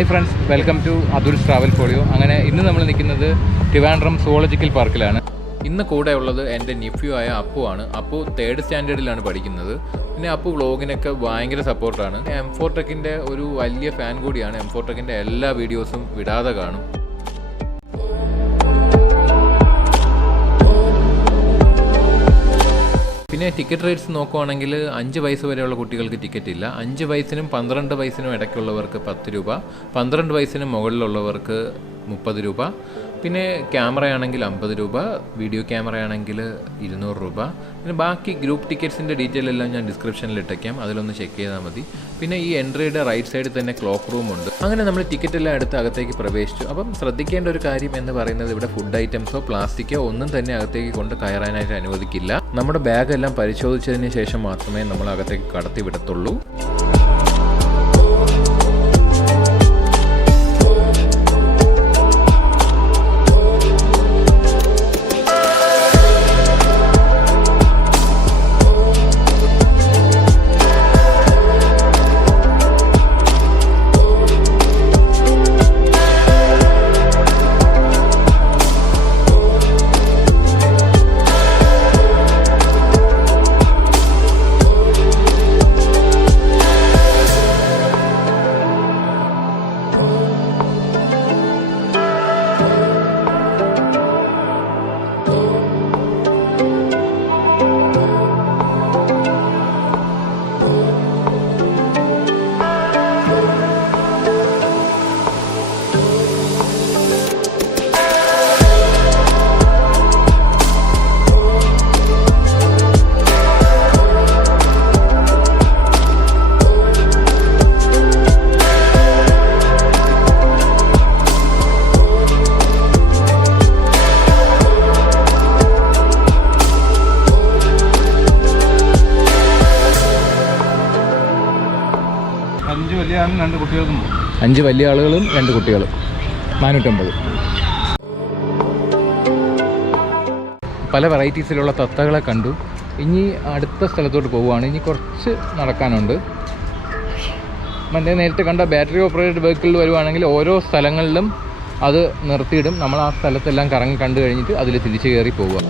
Hi friends, welcome to ATHUL'S Travel Folio. അങ്ങനെ ഇന്ന് നമ്മൾ നിൽക്കുന്നത് Trivandrum സുവോളജിക്കൽ പാർക്കിലാണ്. ഇന്ന് കൂടെ ഉള്ളത് എൻ്റെ നെഫ്യൂ ആയ അപ്പു ആണ്. അപ്പു 3rd സ്റ്റാൻഡേർഡിലാണ് പഠിക്കുന്നത്. പിന്നെ അപ്പു വ്ളോഗിനൊക്കെ ഭയങ്കര സപ്പോർട്ടാണ്. M4ടെക്കിൻ്റെ ഒരു വലിയ ഫാൻ കൂടിയാണ്. M4ടെക്കിൻ്റെ എല്ലാ വീഡിയോസും വിടാതെ കാണും. പിന്നെ ടിക്കറ്റ് റേറ്റ്സ് നോക്കുവാണെങ്കിൽ 5 വയസ്സ് വരെയുള്ള കുട്ടികൾക്ക് ടിക്കറ്റ് ഇല്ല. 5 വയസ്സിനും 12 വയസ്സിനും ഇടയ്ക്കുള്ളവർക്ക് 10 രൂപ, 12 വയസ്സിന് മുകളിലുള്ളവർക്ക് 30 രൂപ, പിന്നെ ക്യാമറയാണെങ്കിൽ 50 രൂപ, വീഡിയോ ക്യാമറയാണെങ്കിൽ 200 രൂപ. പിന്നെ ബാക്കി ഗ്രൂപ്പ് ടിക്കറ്റ്സിൻ്റെ ഡീറ്റെയിൽ എല്ലാം ഞാൻ ഡിസ്ക്രിപ്ഷനിൽ ഇട്ടേക്കാം, അതിലൊന്ന് ചെക്ക് ചെയ്താൽ മതി. പിന്നെ ഈ എൻട്രിയുടെ റൈറ്റ് സൈഡിൽ തന്നെ ക്ലോക്ക് റൂം ഉണ്ട്. അങ്ങനെ നമ്മൾ ടിക്കറ്റ് എല്ലാം എടുത്ത് അകത്തേക്ക് പ്രവേശിച്ചു. അപ്പം ശ്രദ്ധിക്കേണ്ട ഒരു കാര്യം എന്ന് പറയുന്നത് ഇവിടെ ഫുഡ് ഐറ്റംസോ പ്ലാസ്റ്റിക്കോ ഒന്നും തന്നെ അകത്തേക്ക് കൊണ്ട് കയറാനായിട്ട് അനുവദിക്കില്ല. നമ്മുടെ ബാഗ് എല്ലാം പരിശോധിച്ചതിന് ശേഷം മാത്രമേ നമ്മൾ അകത്തേക്ക് കടത്തി വിടത്തുള്ളൂ. അഞ്ച് വലിയ ആളുകളും 2 കുട്ടികളും 450. പല വെറൈറ്റീസിലുള്ള തത്തകളെ കണ്ടു. ഇനി അടുത്ത സ്ഥലത്തോട്ട് പോവുകയാണ്. ഇനി കുറച്ച് നടക്കാനുണ്ട്. മറ്റേ നേരത്തെ കണ്ട ബാറ്ററി ഓപ്പറേറ്റഡ് വെഹിക്കിളിൽ വരുവാണെങ്കിൽ ഓരോ സ്ഥലങ്ങളിലും അത് നിർത്തിയിടും. നമ്മൾ ആ സ്ഥലത്തെല്ലാം കറങ്ങി കണ്ടു കഴിഞ്ഞിട്ട് അതിൽ തിരിച്ചു കയറി പോവുക.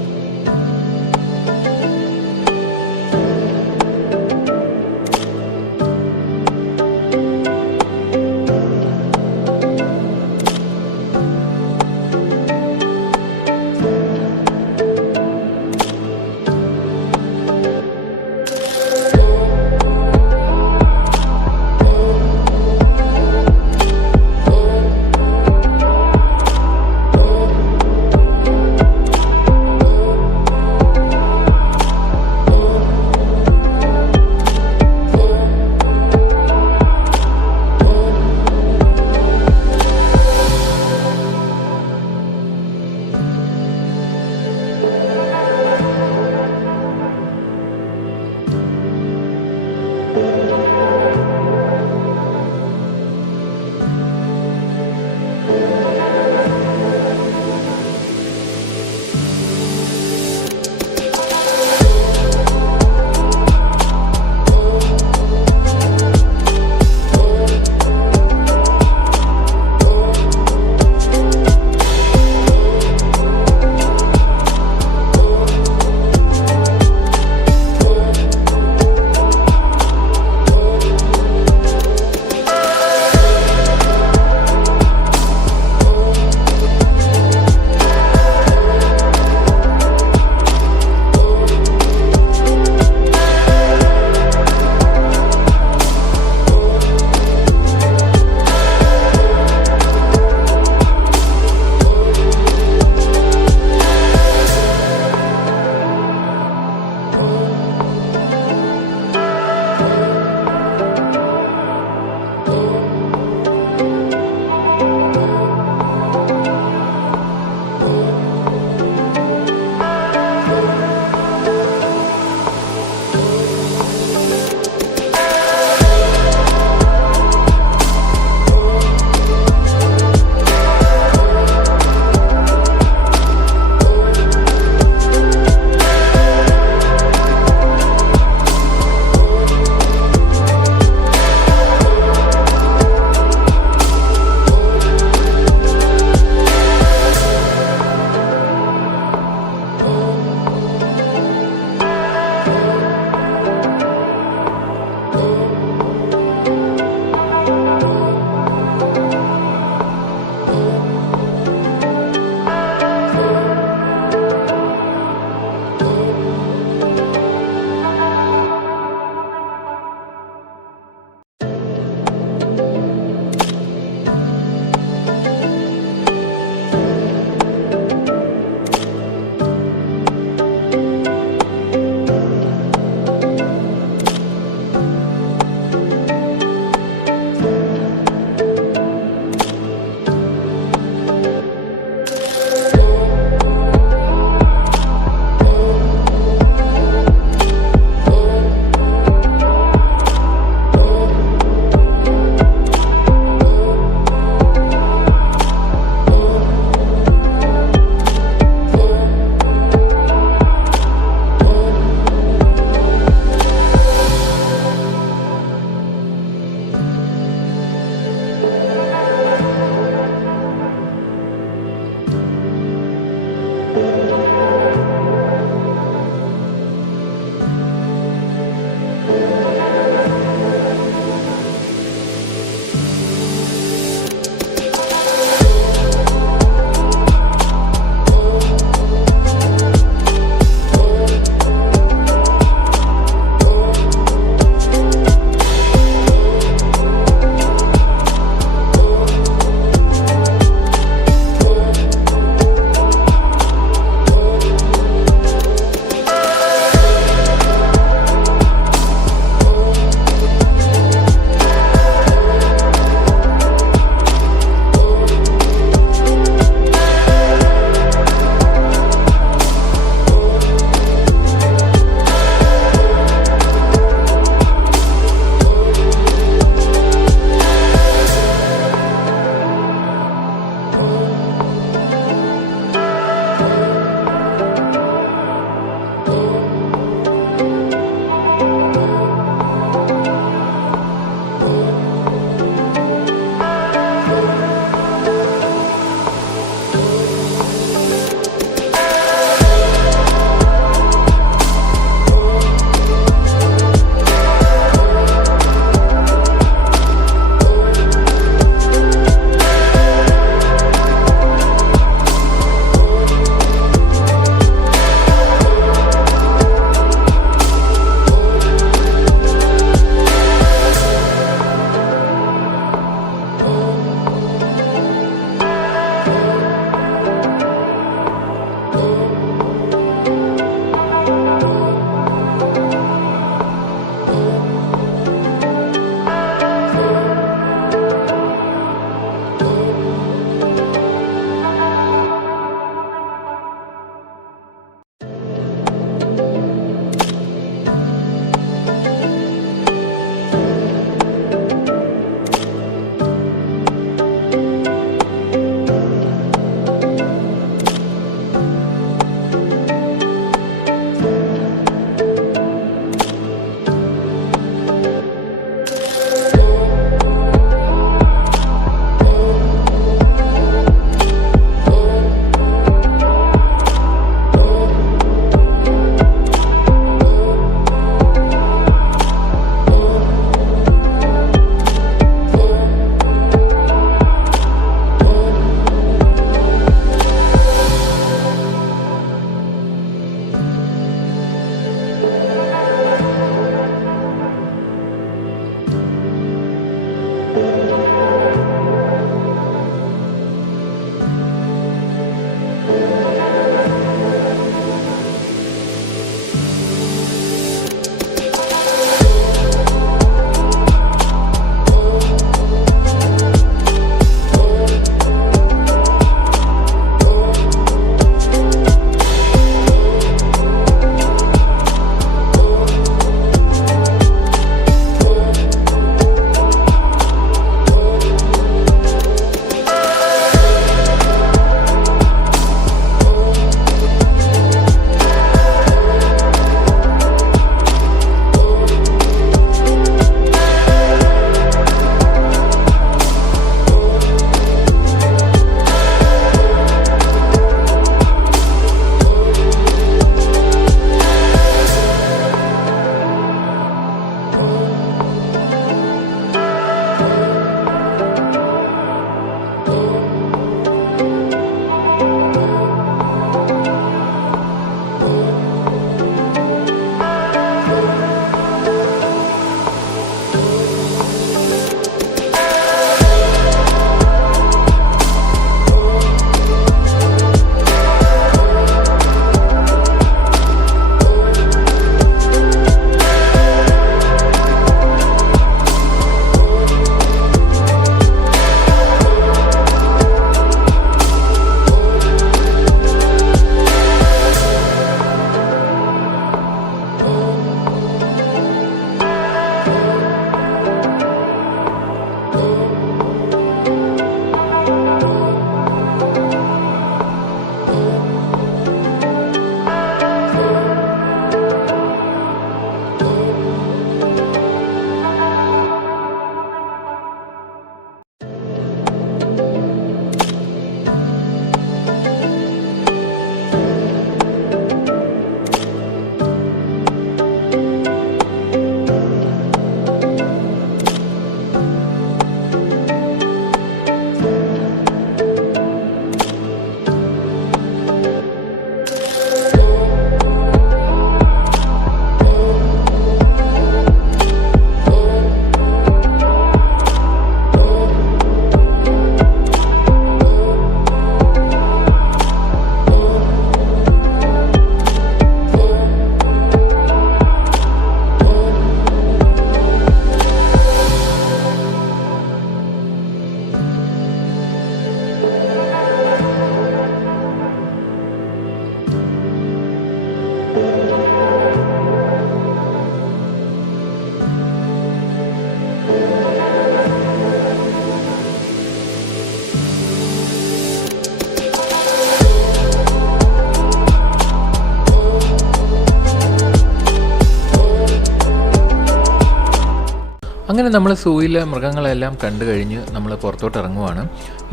അങ്ങനെ നമ്മൾ സൂയിലെ മൃഗങ്ങളെല്ലാം കണ്ടു കഴിഞ്ഞ് നമ്മൾ പുറത്തോട്ട് ഇറങ്ങുവാണ്.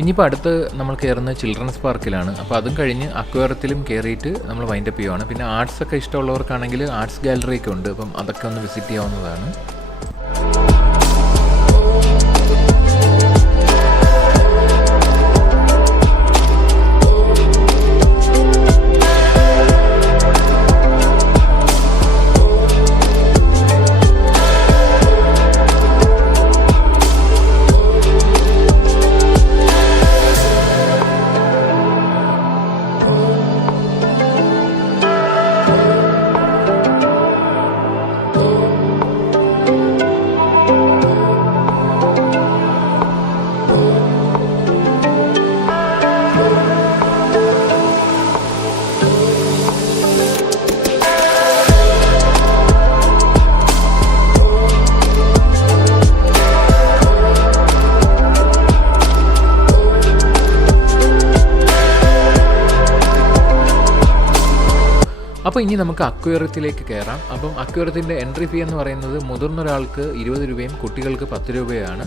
ഇനിയിപ്പോൾ അടുത്ത് നമ്മൾ കയറുന്നത് ചിൽഡ്രൻസ് പാർക്കിലാണ്. അപ്പോൾ അതും കഴിഞ്ഞ് അക്വേറിയത്തിലും കയറിയിട്ട് നമ്മൾ വൈൻഡപ്പ് ചെയ്യുവാണ്. പിന്നെ ആർട്സൊക്കെ ഇഷ്ടമുള്ളവർക്കാണെങ്കിൽ ആർട്സ് ഗാലറിയൊക്കെ ഉണ്ട്. അപ്പം അതൊക്കെ ഒന്ന് വിസിറ്റ് ചെയ്യാവുന്നതാണ്. അപ്പോൾ ഇനി നമുക്ക് അക്വേറിയത്തിലേക്ക് കയറാം. അപ്പം അക്വേറിയത്തിൻ്റെ എൻട്രി ഫീ എന്ന് പറയുന്നത് മുതിർന്ന ഒരാൾക്ക് 20 രൂപയും കുട്ടികൾക്ക് 10 രൂപയാണ്.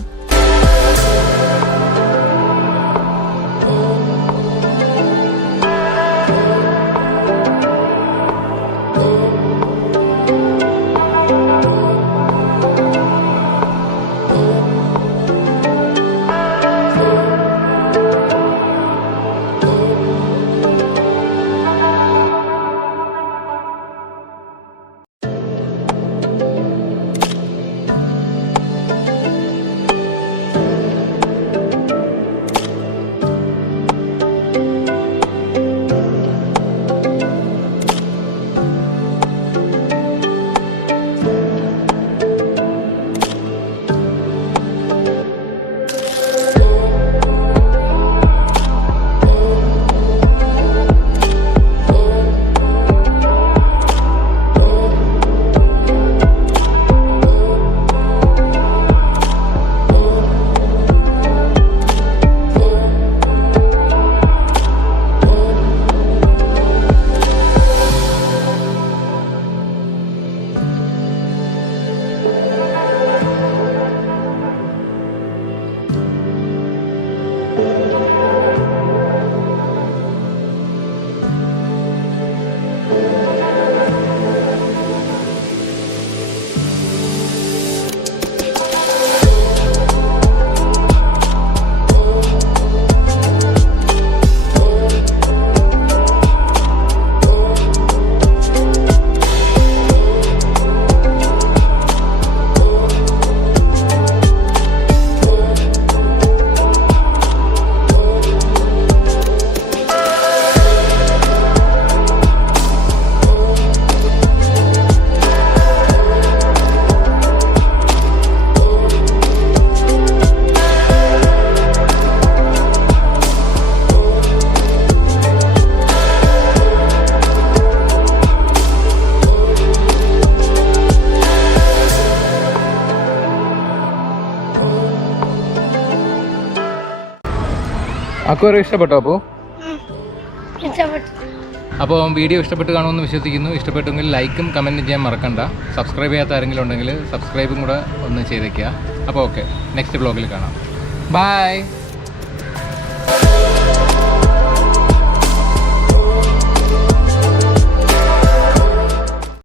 അക്വേറിയം ഇഷ്ടപ്പെട്ടോ? അപ്പോൾ വീഡിയോ ഇഷ്ടപ്പെട്ട് കാണുമെന്ന് വിശ്വസിക്കുന്നു. ഇഷ്ടപ്പെട്ടെങ്കിൽ ലൈക്കും കമൻറ്റും ചെയ്യാൻ മറക്കണ്ട. സബ്സ്ക്രൈബ് ചെയ്യാത്ത ആരെങ്കിലും ഉണ്ടെങ്കിൽ സബ്സ്ക്രൈബും കൂടെ ഒന്ന് ചെയ്തേക്കുക. അപ്പോൾ ഓക്കെ, നെക്സ്റ്റ് വ്ളോഗിൽ കാണാം. ബൈ.